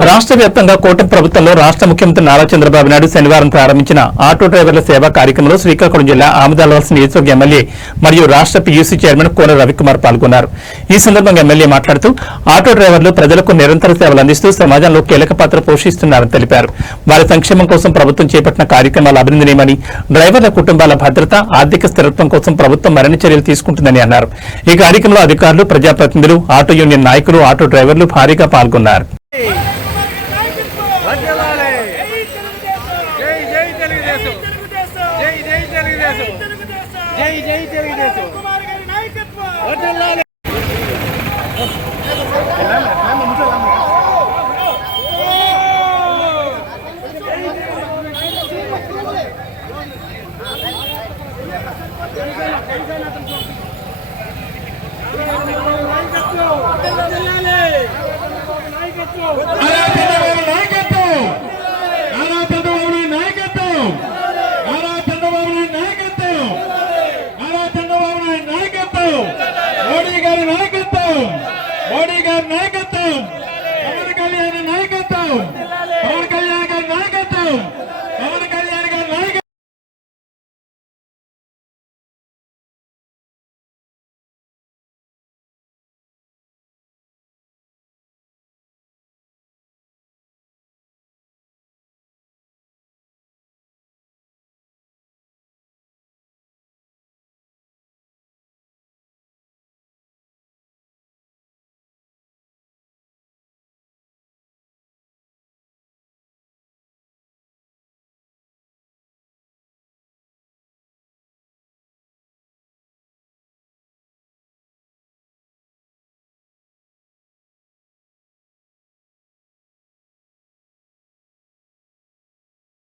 రాష్ట్ర వ్యాప్తంగా కూటమి ప్రభుత్వంలో రాష్ట్ర ముఖ్యమంత్రి నారా చంద్రబాబు నాయుడు శనివారం ప్రారంభించిన ఆటో డ్రైవర్ల సేవా కార్యక్రమంలో శ్రీకాకుళం జిల్లా ఆమదాలవలస నియోజకవర్గ ఎమ్మెల్యే మరియు రాష్ట్ర పీయూసీ చైర్మన్ కోన రవికుమార్ పాల్గొన్నారు. ఈ సందర్భంగా ఎమ్మెల్యే మాట్లాడుతూ ఆటో డ్రైవర్లు ప్రజలకు నిరంతర సేవలు అందిస్తూ సమాజంలో కీలక పాత్ర పోషిస్తున్నారని తెలిపారు. వారి సంక్షేమం కోసం ప్రభుత్వం చేపట్టిన కార్యక్రమాలు అభినందనీయమని, డ్రైవర్ల కుటుంబాల భద్రత, ఆర్థిక స్థిరత్వం కోసం ప్రభుత్వం మరిన్ని చర్యలు తీసుకుంటుందని అన్నారు. ఈ కార్యక్రమంలో అధికారులు, ప్రజాప్రతినిధులు, ఆటో యూనియన్ నాయకులు, ఆటో డ్రైవర్లు భారీగా పాల్గొన్నారు. జై జై తెలుగుదేశం.